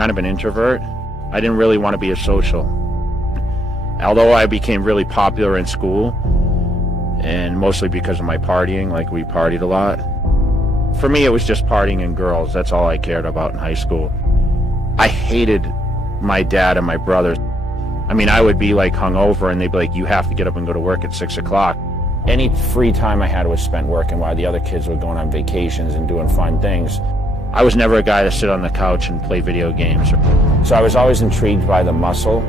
kind of an introvert. I didn't really want to be a social. Although I became really popular in school, and mostly because of my partying, like we partied a lot. For me, it was just partying and girls. That's all I cared about in high school. I hated my dad and my brothers. I mean, I would be like hungover and they'd be like, you have to get up and go to work at 6 o'clock. Any free time I had was spent working while the other kids were going on vacations and doing fun things. I was never a guy to sit on the couch and play video games. So I was always intrigued by the muscle.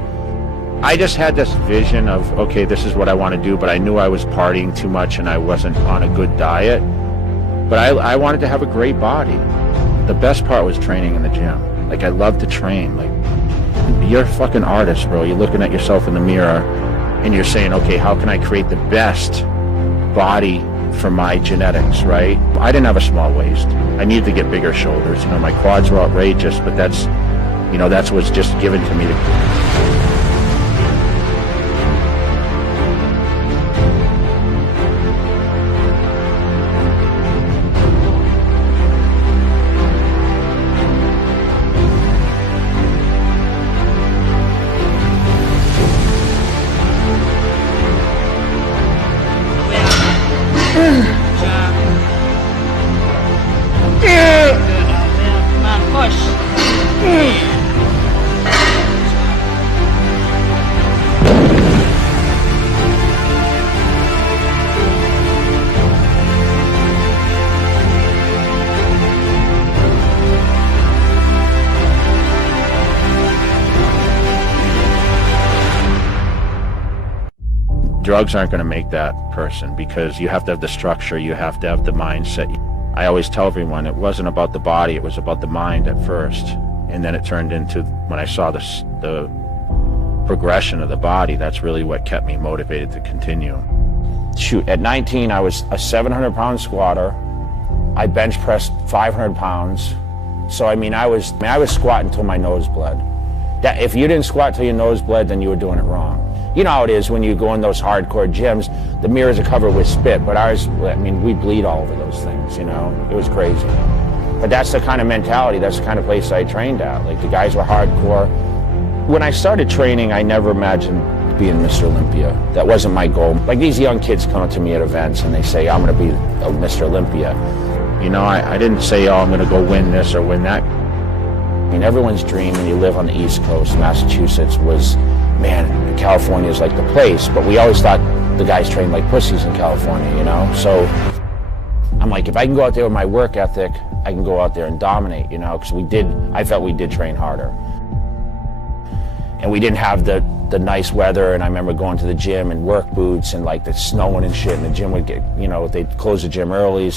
I just had this vision of, okay, this is what I want to do, but I knew I was partying too much and I wasn't on a good diet. But I wanted to have a great body. The best part was training in the gym. Like, I love to train. Like, you're a fucking artist, bro. You're looking at yourself in the mirror and you're saying, okay, how can I create the best body for my genetics, right? I didn't have a small waist. I needed to get bigger shoulders. You know, my quads were outrageous, but that's what's just given to me to... Come on, push. Drugs aren't going to make that person, because you have to have the structure, you have to have the mindset. I always tell everyone it wasn't about the body, it was about the mind at first. And then it turned into, when I saw the progression of the body, that's really what kept me motivated to continue. Shoot, at 19, I was a 700-pound squatter. I bench pressed 500 pounds. So, I mean, I was squatting till my nose bled. If you didn't squat till your nose bled, then you were doing it wrong. You know how it is when you go in those hardcore gyms, the mirrors are covered with spit, but ours, I mean, we bleed all over those things, you know? It was crazy. But that's the kind of mentality, that's the kind of place I trained at. Like, the guys were hardcore. When I started training, I never imagined being Mr. Olympia. That wasn't my goal. Like, these young kids come up to me at events and they say, I'm gonna be a Mr. Olympia. You know, I didn't say, oh, I'm gonna go win this or win that. I mean, everyone's dream when you live on the East Coast, Massachusetts, was, man, California is like the place, but we always thought the guys trained like pussies in California, you know? So I'm like, if I can go out there with my work ethic, I can go out there and dominate, you know? Because I felt we did train harder. And we didn't have the nice weather, and I remember going to the gym in work boots and like the snowing and shit, and the gym would get, you know, they'd close the gym early.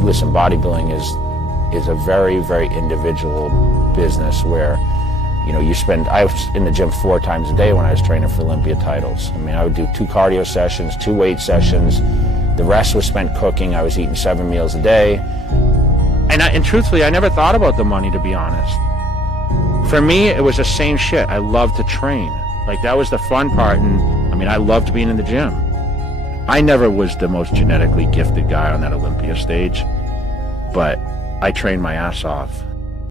Listen, bodybuilding is a very, very individual business where, you know, I was in the gym 4 times a day when I was training for Olympia titles. I mean, I would do 2 cardio sessions, 2 weight sessions. The rest was spent cooking. I was eating 7 meals a day. And truthfully, I never thought about the money, to be honest. For me, it was the same shit. I loved to train. Like, that was the fun part, and I mean, I loved being in the gym. I never was the most genetically gifted guy on that Olympia stage, but I trained my ass off.